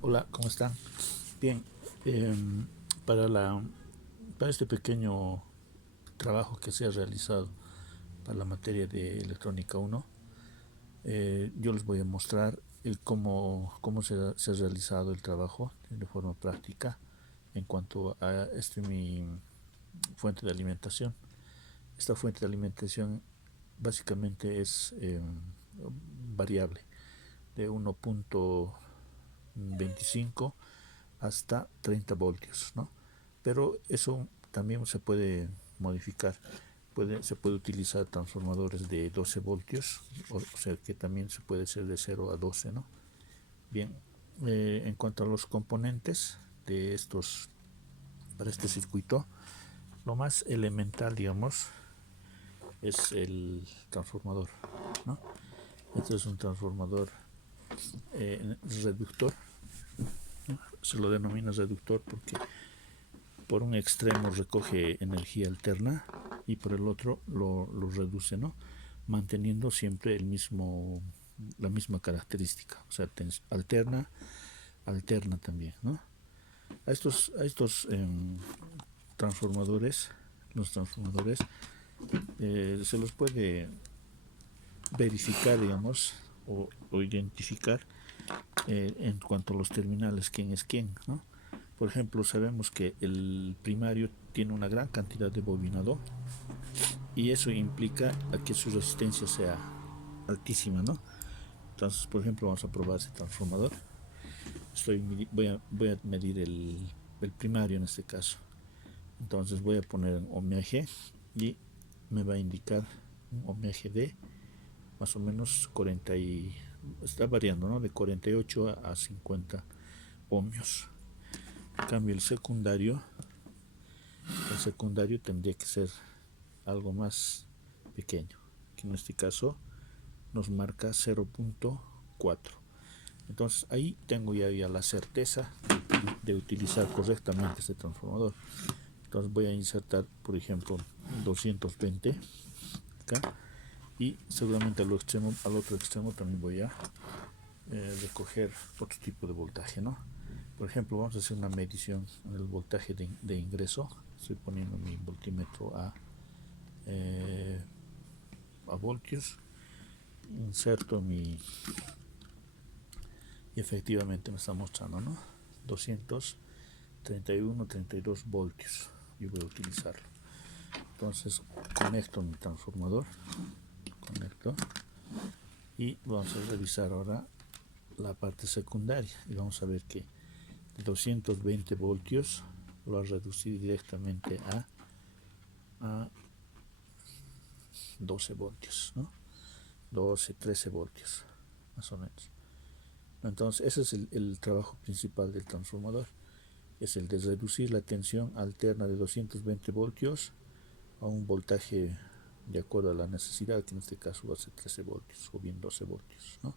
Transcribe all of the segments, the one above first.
Hola, ¿cómo están? Bien, em, para para este pequeño trabajo que se ha realizado para la materia de electrónica 1, yo les voy a mostrar cómo se ha realizado el trabajo de forma práctica en cuanto a mi fuente de alimentación. Esta fuente de alimentación básicamente es variable de 1.25 hasta 30 voltios, ¿no? Pero eso también se puede modificar. Se puede utilizar transformadores de 12 voltios, o sea que también se puede ser de 0 a 12, ¿no? Bien, en cuanto a los componentes de para este circuito, lo más elemental, digamos, es el transformador, ¿no? Este es un transformador reductor, se lo denomina reductor porque por un extremo recoge energía alterna y por el otro lo reduce, ¿no? Manteniendo siempre la misma característica, o sea, alterna también, ¿no? A estos transformadores, los transformadores, se los puede verificar, digamos, o identificar en cuanto a los terminales, quién es quién, ¿no? Por ejemplo, sabemos que el primario tiene una gran cantidad de bobinado y eso implica a que su resistencia sea altísima, ¿no? Entonces, por ejemplo, vamos a probar ese transformador. Voy a medir el primario en este caso. Entonces voy a poner en ohmiaje y me va a indicar un ohmiaje de más o menos está variando, ¿no? De 48 a 50 ohmios. En cambio, el secundario tendría que ser algo más pequeño, que en este caso nos marca 0.4. Entonces ahí tengo ya la certeza de utilizar correctamente este transformador. Entonces voy a insertar, por ejemplo, 220 acá y seguramente al otro extremo también voy a recoger otro tipo de voltaje, ¿no? Por ejemplo, vamos a hacer una medición en el voltaje de ingreso. Estoy poniendo mi voltímetro eh, a voltios, inserto y efectivamente me está mostrando, ¿no? 231, 32 voltios. Yo voy a utilizarlo. Entonces conecto mi transformador, conecto y vamos a revisar ahora la parte secundaria y vamos a ver que 220 voltios lo ha reducido directamente a 12 voltios, ¿no? 12, 13 voltios, más o menos. Entonces, ese es el trabajo principal del transformador, es el de reducir la tensión alterna de 220 voltios a un voltaje de acuerdo a la necesidad, que en este caso va a ser 13 voltios o bien 12 voltios, ¿no?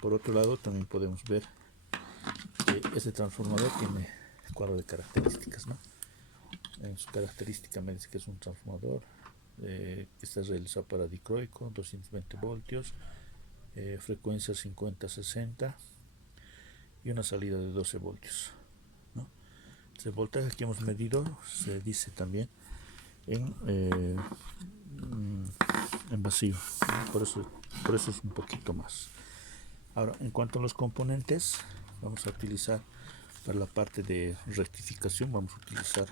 Por otro lado, también podemos ver que este transformador tiene cuadro de características, ¿no? En su característica me dice que es un transformador que está realizado para dicroico, 220 voltios, frecuencia 50-60 y una salida de 12 voltios, ¿no? El voltaje que hemos medido se dice también en, eh, en vacío, ¿no? Por eso es un poquito más. Ahora, en cuanto a los componentes, vamos a utilizar para la parte de rectificación, vamos a utilizar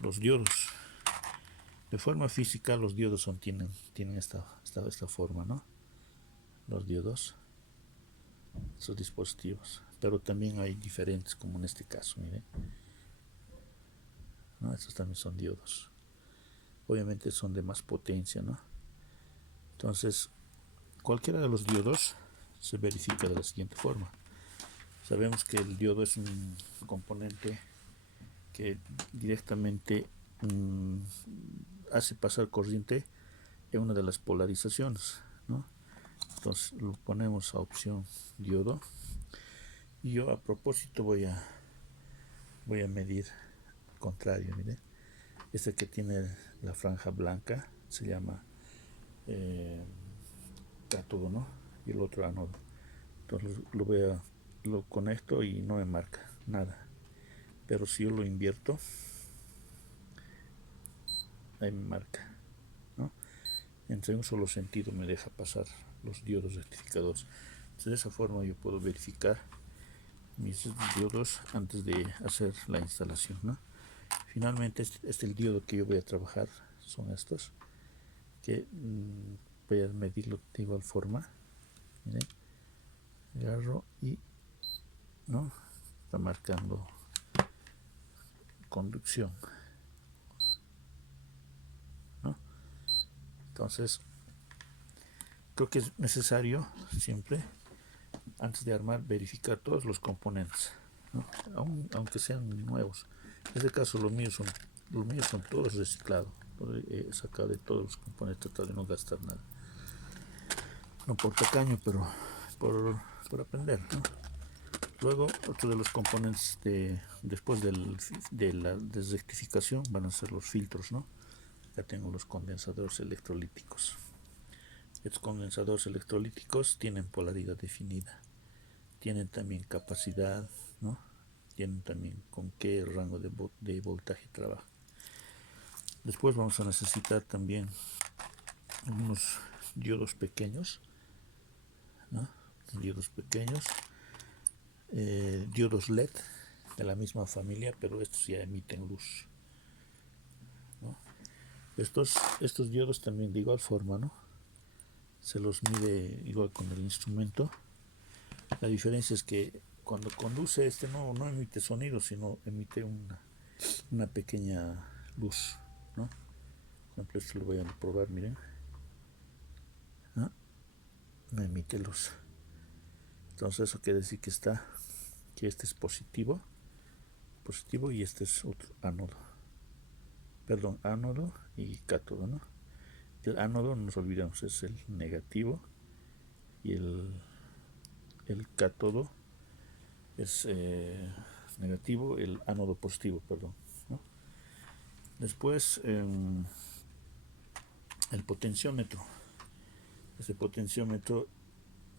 los diodos. De forma física, los diodos tienen esta forma, ¿no? Los diodos, sus dispositivos. Pero también hay diferentes, como en este caso, miren, ¿no? Estos también son diodos. Obviamente son de más potencia, ¿no? Entonces, cualquiera de los diodos se verifica de la siguiente forma. Sabemos que el diodo es un componente que directamente hace pasar corriente en una de las polarizaciones, ¿no? Entonces lo ponemos a opción diodo y yo a propósito voy a medir contrario, miren. Este que tiene la franja blanca se llama cátodo, ¿no? Y el otro ánodo. Entonces lo voy a lo conecto y no me marca nada, pero si yo lo invierto, ahí me marca, ¿no? Entre un solo sentido me deja pasar los diodos rectificadores. Entonces, de esa forma yo puedo verificar mis diodos antes de hacer la instalación, ¿no? Finalmente, este es el diodo que yo voy a trabajar, son estos, que voy a medirlo de igual forma. Miren, agarro y no está marcando conducción, ¿no? Entonces creo que es necesario siempre, antes de armar, verificar todos los componentes, ¿no? Aunque sean nuevos. En este caso los míos son todos reciclados, he sacado de todos los componentes, tratado de no gastar nada, no por tacaño, pero por aprender, ¿no? Luego, otro de los componentes después de la desrectificación van a ser los filtros, ¿no? Ya tengo los condensadores electrolíticos. Estos condensadores electrolíticos tienen polaridad definida, tienen también capacidad, ¿no? Tienen también con qué rango de voltaje trabaja. Después vamos a necesitar también unos diodos pequeños, ¿no? Diodos pequeños. Diodos LED de la misma familia, pero estos ya emiten luz, ¿no? Estos diodos también de igual forma, ¿no? Se los mide igual con el instrumento. La diferencia es que cuando conduce no emite sonido, sino emite una pequeña luz, ¿no? Por ejemplo, esto lo voy a probar, miren, ¿no? No emite luz. Entonces eso quiere decir que este es positivo y este es otro ánodo. Perdón, ánodo y cátodo, ¿no? El ánodo, no nos olvidamos, es el negativo, y el cátodo es negativo, el ánodo positivo, perdón, ¿no? Después, el potenciómetro. Este potenciómetro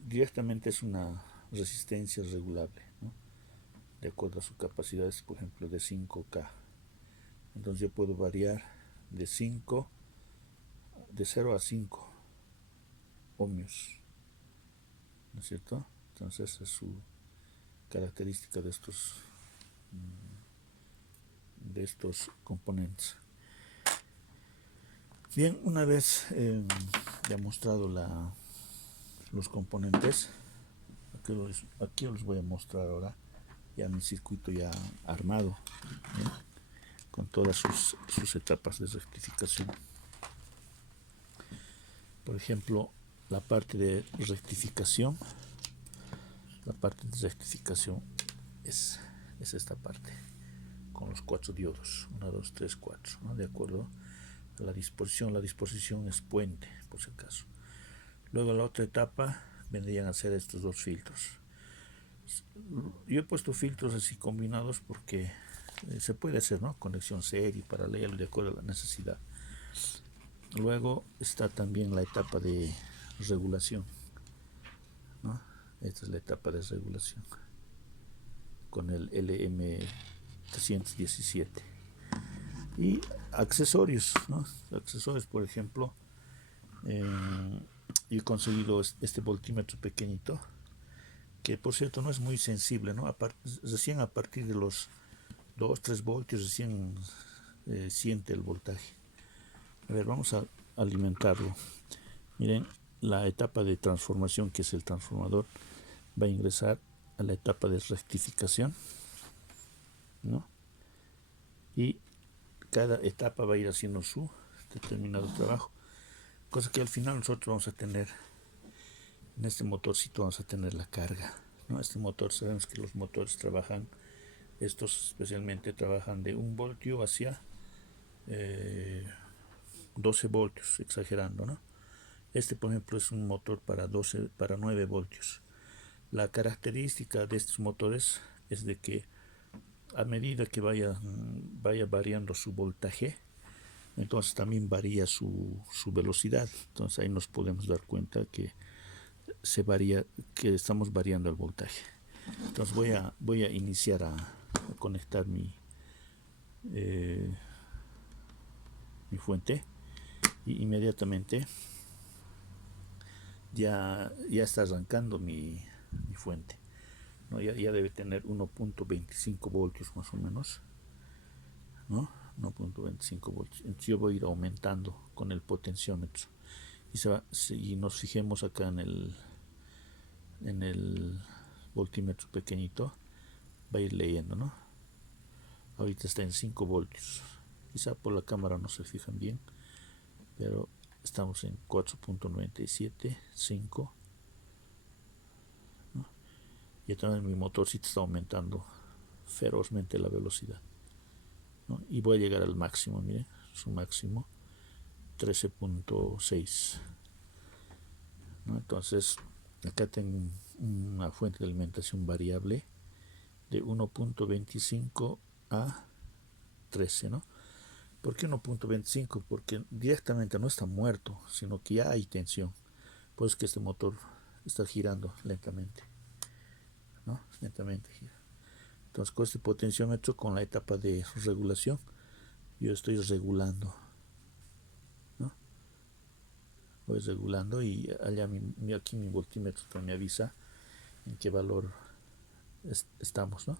directamente es una resistencia regulable, ¿no? De acuerdo a su capacidad, por ejemplo, de 5K. Entonces yo puedo variar de 0 a 5 ohmios, ¿no es cierto? Entonces esa es su característica de estos componentes. Bien, una vez ya mostrado los componentes, aquí os voy a mostrar ahora ya mi circuito ya armado, ¿bien? Con todas sus etapas de rectificación. Por ejemplo, la parte de rectificación es esta parte, con los 4 diodos, 1, 2, 3, 4, ¿no? De acuerdo a la disposición es puente, por si acaso. Luego la otra etapa vendrían a ser estos dos filtros. Yo he puesto filtros así combinados porque se puede hacer, ¿no? Conexión serie, paralelo, de acuerdo a la necesidad. Luego está también la etapa de regulación, ¿no? Esta es la etapa de regulación con el LM317. Y accesorios, ¿no? Accesorios, por ejemplo, yo he conseguido este voltímetro pequeñito, que por cierto no es muy sensible, ¿no? Recién a partir de los 2-3 voltios recién siente el voltaje. A ver, vamos a alimentarlo. Miren, la etapa de transformación, que es el transformador, va a ingresar a la etapa de rectificación, ¿no? Y cada etapa va a ir haciendo su determinado trabajo, cosa que al final nosotros vamos a tener, en este motorcito vamos a tener la carga, ¿no? Este motor, sabemos que los motores trabajan, estos especialmente trabajan de 1 voltio hacia 12 voltios, exagerando, ¿no? Este, por ejemplo, es un motor para 9 voltios. La característica de estos motores es de que a medida que vaya variando su voltaje, entonces también varía su velocidad. Entonces ahí nos podemos dar cuenta que estamos variando el voltaje. Entonces voy a iniciar a conectar mi fuente, y inmediatamente ya está arrancando mi fuente, ¿no? Ya debe tener 1.25 voltios más o menos, ¿no? 1.25 voltios. Entonces yo voy a ir aumentando con el potenciómetro, y si nos fijemos acá en el voltímetro pequeñito, va a ir leyendo, ¿no? Ahorita está en 5 voltios. Quizá por la cámara no se fijan bien, pero estamos en 4.97, 5, ¿no? Y también mi motorcito está aumentando ferozmente la velocidad, ¿no? Y voy a llegar al máximo, miren, su máximo 13.6, ¿no? Entonces acá tengo una fuente de alimentación variable de 1.25 a 13, ¿no? ¿Por qué 1.25? Porque directamente no está muerto, sino que ya hay tensión. Pues que este motor está girando lentamente, ¿no? Lentamente gira. Entonces con este potenciómetro, con la etapa de regulación, yo estoy regulando, ¿no? Voy regulando, y allá aquí mi voltímetro me avisa en qué valor estamos, ¿no?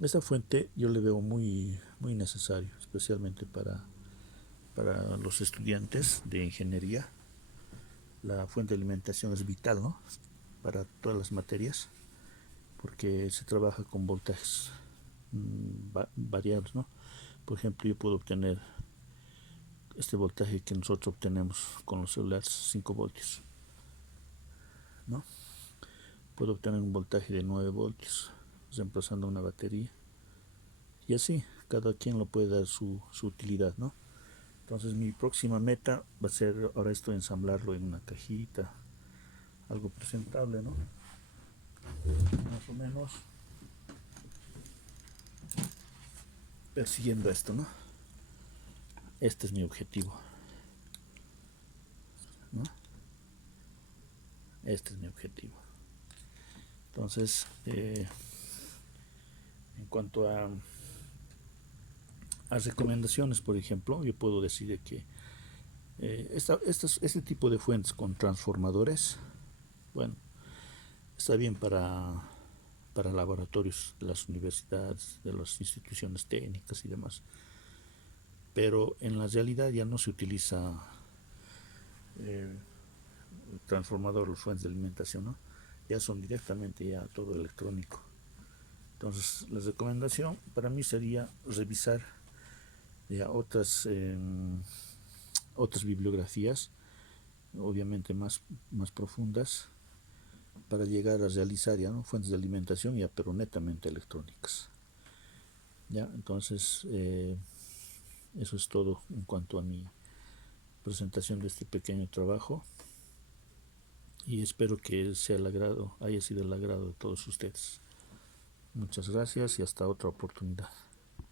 Esta fuente yo le veo muy necesario, especialmente para los estudiantes de ingeniería. La fuente de alimentación es vital, ¿no? Para todas las materias, porque se trabaja con voltajes variables, ¿no? Por ejemplo, yo puedo obtener este voltaje que nosotros obtenemos con los celulares, 5 voltios, ¿no? Puedo obtener un voltaje de 9 voltios reemplazando una batería, y así cada quien lo puede dar su utilidad, ¿no? Entonces mi próxima meta va a ser ahora esto, ensamblarlo en una cajita, algo presentable, ¿no? Más o menos persiguiendo esto, ¿no? Este es mi objetivo, ¿no? Este es mi objetivo. Entonces, en cuanto a recomendaciones, por ejemplo, yo puedo decir que este tipo de fuentes con transformadores, bueno, está bien para laboratorios de las universidades, de las instituciones técnicas y demás, pero en la realidad ya no se utiliza transformador, los fuentes de alimentación, ¿no? Ya son directamente ya todo electrónico. Entonces la recomendación para mí sería revisar ya otras bibliografías, obviamente más profundas, para llegar a realizar ya, ¿no?, fuentes de alimentación ya pero netamente electrónicas. Ya, entonces eso es todo en cuanto a mi presentación de este pequeño trabajo, y espero que haya sido el agrado de todos ustedes. Muchas gracias y hasta otra oportunidad.